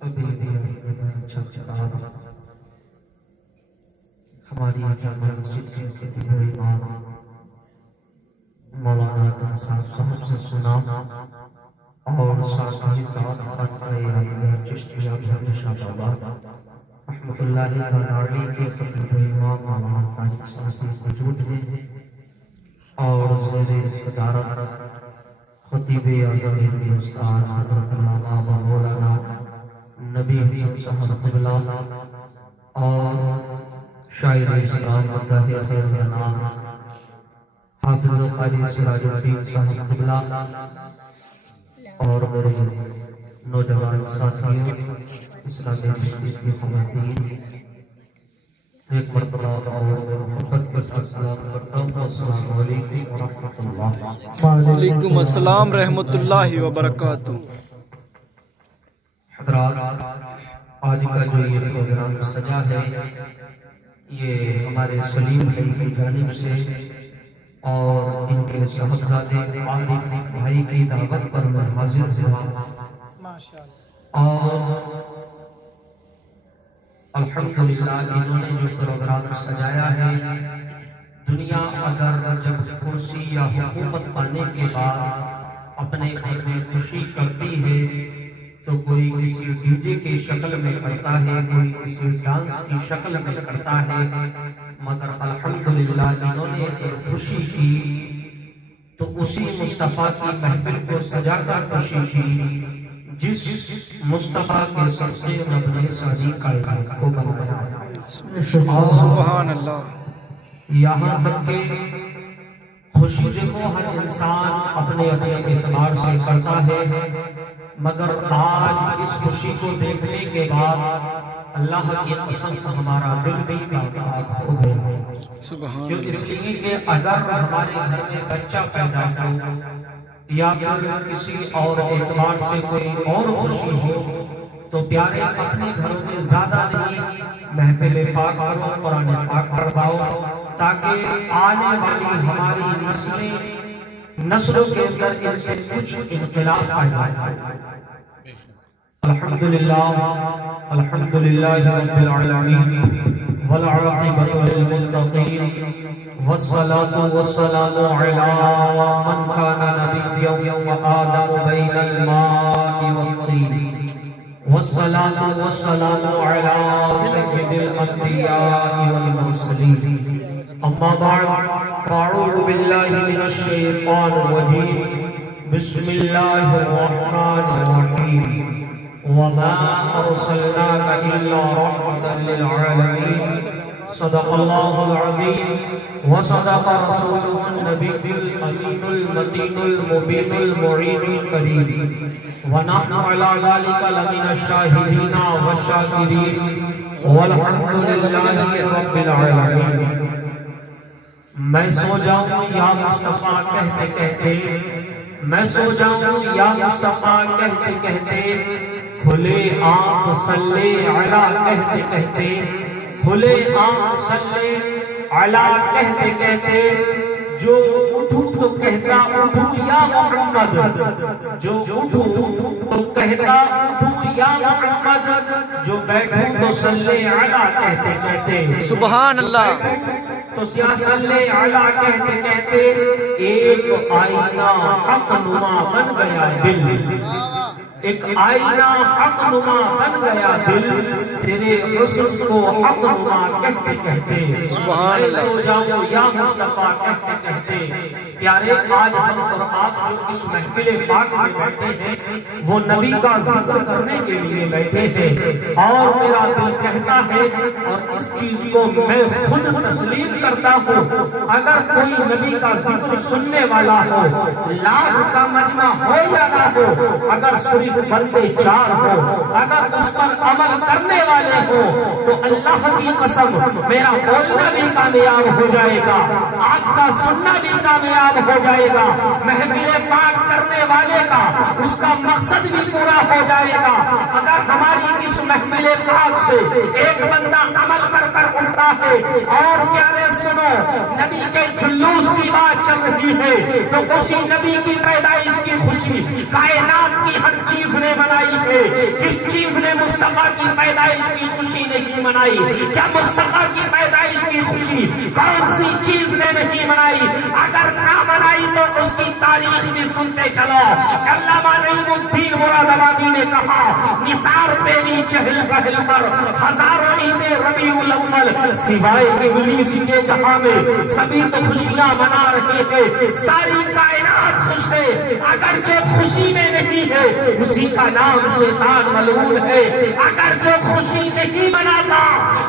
ابھی اچھا خطاب ہماری جامع مسجد کے خطیب و امام مولانا تنصاف صاحب سے سنا اور ساتھ ہی ساتھ خانقاہ عالیہ چشتیہ ہمیشہ بابا رحمت اللہ تعالی کے خطیب و امام مولانا طارق صاحب موجود ہیں اور زیر صدارت خطیب اعظم ہندوستان حضرت علامہ مولانا نبی حسن صاحب قبلہ اور شاعر اسلام مداح خیر الانام حافظ و قاری سراج الدین صاحب قبلہ اور میرے نوجوان ساتھیوں اسلامی مسجد کی خواتین ایک مرتبہ اور محبت کے ساتھ سلام کرتا ہوں السلام علیکم ورحمۃ اللہ وعلیکم السلام رحمۃ اللہ وبرکاتہ۔ حضرات، آج کا جو یہ پروگرام سجا ہے یہ ہمارے سلیم بھائی کی جانب سے اور ان کے صاحبزادے عارف بھائی کی دعوت پر میں حاضر ہوا اور الحمدللہ انہوں نے جو پروگرام سجایا ہے، دنیا اگر جب کرسی یا حکومت پانے کے بعد اپنے گھر میں خوشی کرتی ہے تو کوئی کسی ڈی جے کی شکل میں کرتا ہے، کوئی کسی ڈانس کی شکل میں کرتا ہے، مگر الحمدللہ انہوں نے اگر خوشی کی تو اسی مصطفیٰ کی محفل کو سجا کر خوشی کی جس مصطفیٰ کے صدقے رب نے ساری کائنات کو بنایا۔ سبحان اللہ۔ یہاں تک کہ خوشی دیکھو ہر انسان اپنے اپنے اعتبار سے کرتا ہے، مگر آج اس خوشی کو دیکھنے کے بعد اللہ کی قسم ہمارا دل بھی پاک ہو گیا، جو اس لیے کہ اگر ہمارے گھر میں بچہ پیدا ہو یا پھر کسی اور اعتبار سے کوئی اور خوشی ہو تو پیارے اپنے گھروں میں زیادہ نہیں محفل پاک کرو، قرآن پاک پڑھواؤ تاکہ آنے والی ہماری نسلوں کے اندر ان سے کچھ انقلاب پیدا ہو۔ الحمدللہ الحمدللہ رب العالمین والعاقبۃ للمتقین والصلاة والسلام علی من کان نبیا وآدم بین الماء والطین والصلاة والسلام علی سید الانبیاء والمرسلین، اما بعد فاعوذ باللہ من الشیطان الرجیم، بسم اللہ الرحمن الرحیم، وما ارسلناک الا رحمتا للعالمین، صدق اللہ العظیم وصدق رسولہ النبی الامین المتین المبین المعین الکریم، ونحن علی ذلک لمن الشاہدین والشاکرین والحمدللہ رب العالمین۔ میں سو جاؤں یا مصطفیٰ کہتے کہتے، میں سو جاؤں یا مصطفیٰ کہتے کہتے، کھلے آنکھ صلی علی کہتے کہتے، کھلے آنکھ صلی علی کہتے کہتے، جو اٹھوں تو کہتا اٹھوں یا محمد، جو اٹھوں تو کہتا اٹھوں یا محمد، جو بیٹھوں تو صلی علی کہتے کہتے، سبحان اللہ، تو یا صلی علی کہتے کہتے ایک آئینہ حق نما بن گیا دل، ایک آئینہ حق نما بن گیا دل، تیرے حسن کو حق نما کہتے کہتے، میں سو جاؤں یا مصطفیٰ کہتے کہتے۔ پیارے آج ہم اور آپ جو اس محفل پاک میں بیٹھے ہیں وہ نبی کا ذکر کرنے کے لیے بیٹھے ہیں، اور میرا دل کہتا ہے اور اس چیز کو میں خود تسلیم کرتا ہوں، اگر کوئی نبی کا ذکر سننے والا ہو، لاکھ کا مجمع ہو یا نہ ہو، اگر صرف بندے چار ہو، اگر اس پر عمل کرنے والے ہو تو اللہ کی قسم میرا بولنا بھی کامیاب ہو جائے گا، آپ کا سننا بھی کامیاب ہو جائے گا، محفل پاک کرنے والے کا اس کا مقصد بھی پورا ہو جائے گا۔ اگر ہماری اس محفل پاک سے ایک بندہ عمل کر کر اٹھتا ہے، اور پیارے سنو نبی کے جلوس کی بات چل رہی ہے تو اسی نبی کی پیدائش کی خوشی، کائنات کی نے منائی ہے؟ کس چیز نے مصطفیٰ کی پیدائش کی خوشی نہیں منائی؟ کیا مصطفیٰ کی پیدائش کی خوشی کون سی چیز نے نہیں منائی؟ اگر نہ منائی تو اس کی تاریخ بھی سنتے چلو۔ علامہ نعیم الدین مراد آبادی نے کہا نثار تیری چہل پہل پر ہزاروں عید ربیع الاول، سوائے ابلیس کے جہاں میں سبھی تو خوشیاں منا رہے ہیں، ساری کائنات خوش ہے، اگر جو خوشی میں نہیں ہے اسی کا نام شیطان ملعون ہے۔ اگر جو خوشی نہیں مناتا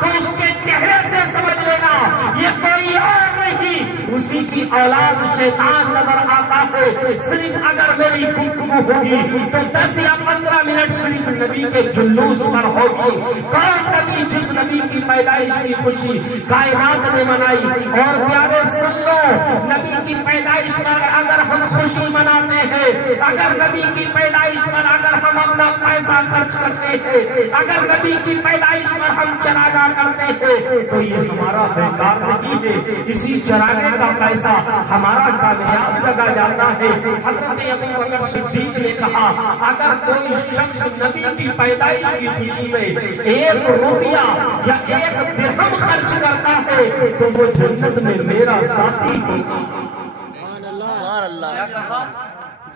تو اس کے چہرے سے سمجھ لینا یہ کوئی اور نہیں، اسی کی اولاد شیطان نظر آتا ہے۔ صرف اگر میری گفتگو ہوگی تو 10 یا 15 منٹ صرف نبی کے جلوس پر ہوگی۔ کون نبی جس نبی کی پیدائش کی خوشی کائنات نے منائی؟ اور پیارے سن لو، نبی کی پیدائش پر اگر ہم خوشی مناتے ہیں، اگر نبی کی پیدائش پر اگر ہم اپنا پیسہ خرچ کرتے ہیں، اگر نبی کی پیدائش پر ہم چراغاں کرتے ہیں تو یہ ہمارا بیکار نہیں ہے، اسی چراغے کا پیسہ ہمارا کامیاب لگا جاتا ہے۔ حضرت ابو بکر صدیق نے کہا اگر کوئی شخص نبی کی پیدائش کی خوشی میں 1 روپیہ یا 1 درہم خرچ کرتا ہے تو وہ جنت میں میرا ساتھی ہوگا۔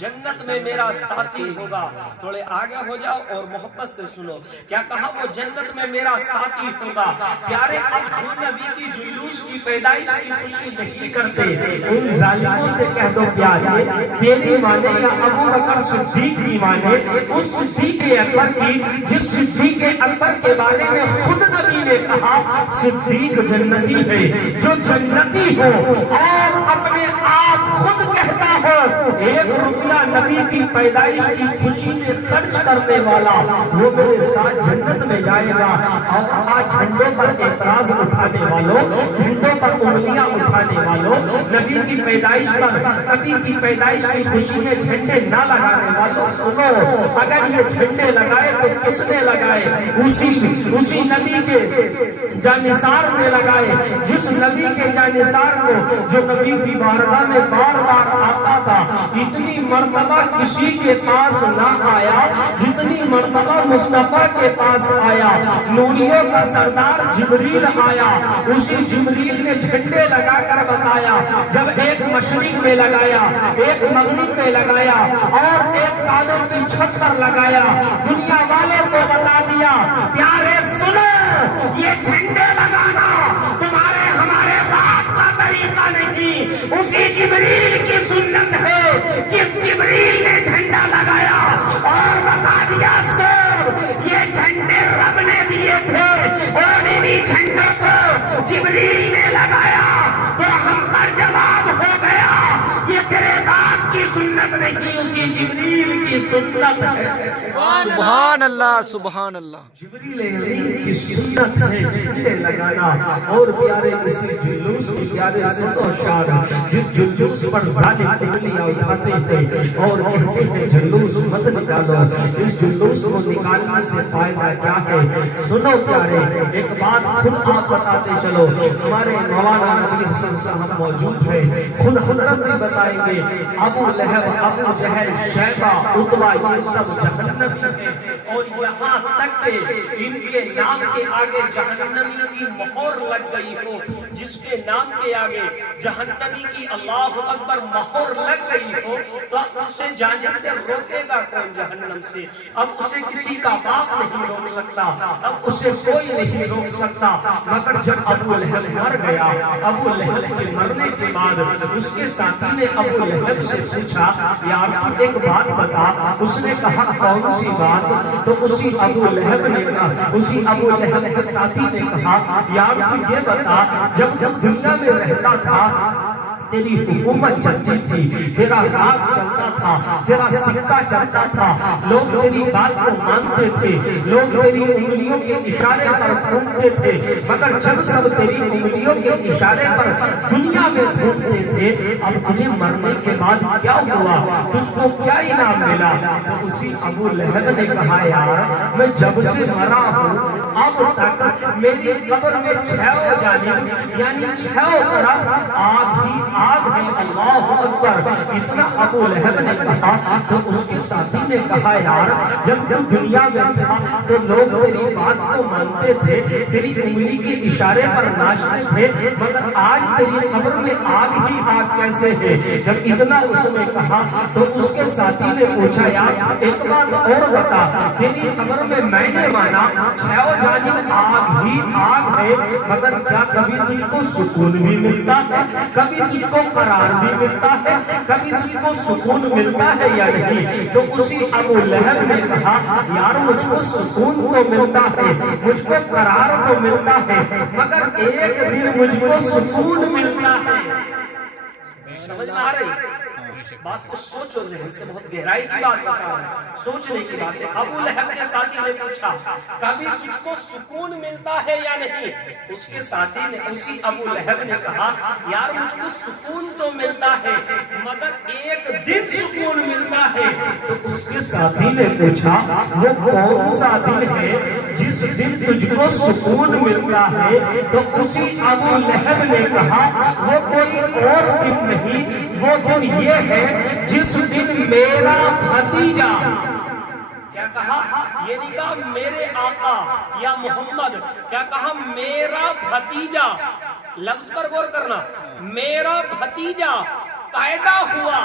جنت میں میرا ساتھی ہوگا۔ تھوڑے آگے ہو جاؤ اور محبت سے سنو، کیا کہا؟ وہ جنت میں میرا ساتھی ہوگا۔ پیارے اب جو نبی کی جلوس کی پیدائش کی خوشی نہیں کرتے ان ظالموں سے کہہ دو پیارے تیری مانے یا ابو بکر صدیق کی مانے، اس صدیق اکبر کی جس صدیق اکبر کے بارے میں خود نبی نے کہا صدیق جنتی ہے۔ جو جنتی ہو اور اپنے آپ خود کہتا ہو 1 روپیہ نبی کی پیدائش کی خوشی میں خرچ کرنے والا وہ میرے ساتھ جنت میں جائے گا۔ اور آج جھنڈوں پر اعتراض اٹھانے والوں، جھنڈوں پر انگلیاں اٹھانے والوں، نبی کی پیدائش پر نبی کی پیدائش کی خوشی میں جھنڈے نہ لگانے والوں سنو، اگر یہ جھنڈے لگائے تو کس نے لگائے؟ اسی نبی کے جانثار نے لگائے، جس نبی کے جانثار کو جو نبی کی بارگاہ میں بار بار آتا تھا، اتنی مرتبہ کسی کے پاس نہ آیا جتنی مرتبہ مصطفیٰ کے پاس آیا۔ نوریوں کا سردار جبریل آیا، اسی جبریل نے جھنڈے لگا کر بتایا، جب ایک مشرق میں لگایا، ایک مغرب میں لگایا اور ایک کانوں کی چھت پر لگایا، دنیا والوں کو بتا دیا پیارے سنو یہ جھنڈے لگانا تمہارے ہمارے باپ کا طریقہ نہیں، اسی جبریل کی سنت ہے جس جبریل نے جھنڈا لگایا اور بتا دیا سب یہ جھنڈے رب نے دیے تھے اور انہی جھنڈوں کو جبریل نے لگایا تو ہم پر جواب ہو گیا یہ تیرے باپ کی سنت نہیں، اسی جبریل کی سنت ہے۔ سبحان اللہ، سبحان اللہ۔ جبریل امین کی سنت ہے جھنڈے لگانا۔ اور پیارے اسی جلوس کی پیارے سنو شاد جس جلوس پر ظالم انگلیاں اٹھاتے ہیں اور کہتے ہیں جلوس مت نکالو، اس جلوس کو نکالنے سے فائدہ کیا ہے؟ سنو پیارے ایک بات خود آپ بتاتے چلو، ہمارے مولانا نبی حسن صاحب موجود ہیں، خود حضرت بھی بتائیں گے ابو لہب، ابو جہل، شیبہ، عتبہ یہ سب جہنمی ہیں اور یہاں تک کہ ان کے نام کے آگے جہنمی کی مہر لگ گئی ہو، جس کے نام کے آگے جہنمی کی اللہ اکبر مہر لگ گئی ہو تو اب اسے جانے سے روکے گا کون جہنم سے؟ اب اسے کسی کا باپ نہیں روک سکتا، اب اسے کوئی نہیں روک سکتا۔ مگر جب ابو لہب مر گیا، ابو لہب کے مرنے کے بعد اس کے ساتھی نے ابو لہب سے پوچھا یار تو ایک بات بتا، اس نے کہا کون سی بات؟ تو اسی ابو لہب نے کہا، اسی ابو لہب کے ساتھی نے کہا یار تو یہ بتا جب تو دنیا میں رہتا تھا تیری حکومت چلتی تھی، تیرا راز چلتا تھا، تیرا سکہ چلتا تھا، لوگ تیری بات کو مانتے تھے، لوگ تیری انگلیوں کے اشارے پر گھومتے تھے، مگر جب سب تیری انگلیوں کے اشارے پر دنیا میں گھومتے تھے اب تجھے مرنے کے بعد کیا ہوا؟ تجھ کو کیا انعام ملا؟ تو اسی ابو لہب نے کہا یار میں جب سے مرا ہوں اب تک میری قبر میں چھو جانب یعنی چھو طرف آگ ہی آگ ہے، اللہ اکبر۔ اتنا ابو لہب نے کہا تو اس کے ساتھی نے کہا یار جب تو دنیا میں تھا تو لوگ تیری بات کو مانتے تھے، تیری انگلی کے اشارے پر ناچتے تھے، مگر آج تیری قبر میں آگ ہی آگ کیسے ہے؟ جب اتنا اس نے کہا تو اس کے ساتھی نے پوچھا یار ایک بات اور بتا، تیری قبر میں میں نے مانا چھو جانب آگ ہی آگ ہے، مگر کیا کبھی تجھ کو سکون بھی ملتا ہے، کبھی تجھ کو قرار بھی ملتا ہے، کبھی تجھ کو سکون ملتا ہے یا نہیں؟ تو اسی ابو لہب نے کہا یار مجھ کو سکون تو ملتا ہے، مجھ کو قرار تو ملتا ہے، مگر ایک دن مجھ کو سکون ملتا ہے۔ سمجھ میں آ رہی بات کو؟ سوچو، ذہن سے بہت گہرائی کی بات بتا رہا ہوں، سوچنے کی بات ہے۔ ابو لہب کے ساتھی نے پوچھا کبھی تجھ کو سکون ملتا ہے یا نہیں؟ اس کے ساتھی نے، اسی ابو لہب نے کہا یار مجھ کو سکون تو ملتا ہے مگر ایک دن سکون ملتا ہے۔ تو اس کے ساتھی نے پوچھا وہ کون سا دن ہے جس دن تجھ کو سکون ملتا ہے؟ تو اسی ابو لہب نے کہا وہ کوئی اور دن نہیں، وہ دن یہ ہے جس دن میرا بھتیجا، کیا کہا؟ یہ نہیں کہا میرے آقا یا محمد، کیا کہا میرا بھتیجا، لفظ پر غور کرنا، میرا بھتیجا پیدا ہوا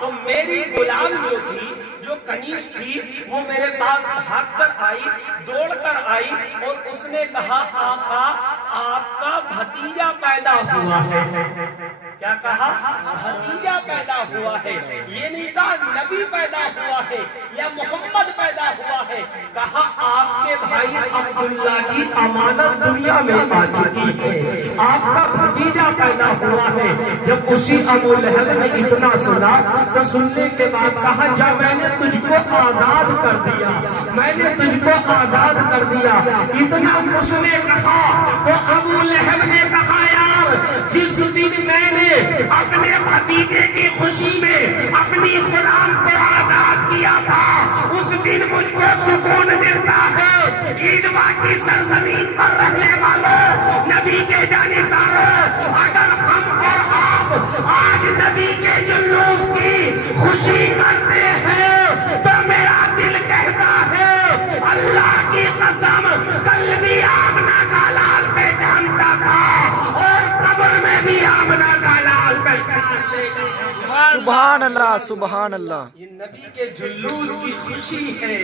تو میری غلام جو تھی، جو کنیز تھی، وہ میرے پاس بھاگ کر آئی، دوڑ کر آئی اور اس نے کہا آقا آپ کا بھتیجا پیدا ہوا ہے۔ کیا کہا؟ بھتیجا پیدا ہوا ہے۔ یہ نہیں کہا نبی پیدا ہوا ہے یا محمد پیدا ہوا ہے، کہا آپ کے بھائی عبداللہ کی امانت دنیا میں آ چکی ہے، آپ کا بھتیجا پیدا ہوا ہے۔ جب اسی ابو لہب نے اتنا سنا تو سننے کے بعد کہا جا میں نے تجھ کو آزاد کر دیا، میں نے تجھ کو آزاد کر دیا۔ اتنا اس نے کہا تو ابو لہب نے کہا یار جس دن میں نے اپنے بھتیجے کی خوشی میں اپنی غلام کو آزاد کیا تھا اس دن مجھ کو سکون ملتا ہے۔ عیدواں کی سرزمین پر رہنے والوں، نبی کے جانشینوں، اگر ہم اور آپ آج نبی کے جلوس کی خوشی کرتے ہیں تو میرا دل کہتا ہے اللہ کی قسم کل بھی آمنہ کا لال پہچانتا تھا اور قبر میں بھی آمنہ کا لال پہچان لے گا۔ سبحان اللہ سبحان اللہ۔ یہ نبی کے جلوس کی خوشی ہے۔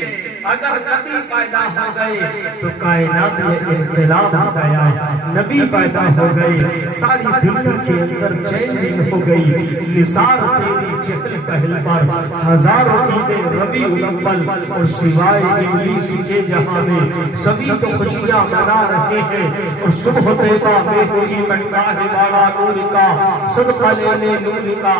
اگر نبی پیدا ہو گئے تو کائنات میں انقلاب آ گیا، نبی پیدا ہو گئے ساری دنیا کے اندر چینجنگ ہو گئی۔ نثار تیری چہل پہل پر ہزاروں عیدیں ربیع الاول اور سوائے ابلیس کے جہاں میں سبھی تو خوشیاں منا رہے ہیں، اور صبح طیبہ میں ہوئی مٹتا ہے بالا نور کا، صدقہ لینے نور کا،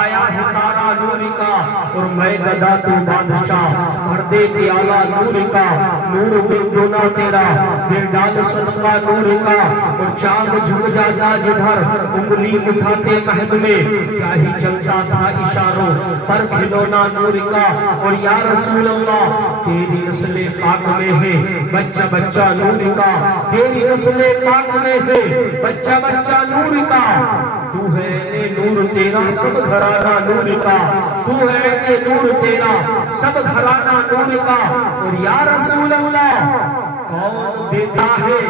آیا ہے تارا نور کا، اور میں گدا تو بادشاہ بھر دے پیالہ نور کا، نور دن دونا تیرا دے ڈال صدقہ نور کا، اور چاند جھک جاتا جدھر انگلی اٹھاتے مہد میں کیا ہی چلتا تھا اشاروں پر کھلونا نور کا، اور یا رسول اللہ تیری نسل پاک میں ہے بچہ بچہ نور کا، تیری نسل پاک میں ہے بچہ بچہ نور کا، تو ہے نے نور تیرا سب گھرانہ نور کا، تو ہے نے نور تیرا سب گھرانہ نور کا، اور یا رسول اللہ کون دیتا ہے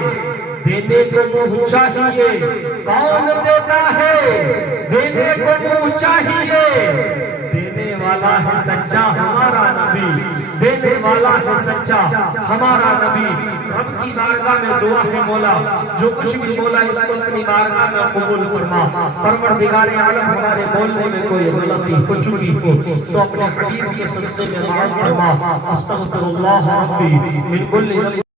دینے کو منہ چاہیے، کون دیتا ہے دینے کو منہ چاہیے، دینے والا ہے سچا ہمارا نبی، دینے والا ہے سچا ہمارا نبی۔ رب کی بارگاہ میں دعا ہے مولا جو کچھ بھی بولا اس کو اپنی بارگاہ میں قبول فرما، پروردگار عالم ہمارے بولنے میں کوئی غلطی ہو چکی ہو تو اپنے حبیب کے صدقے میں معاف فرما۔ استغفر اللہ ربی من کل ذنب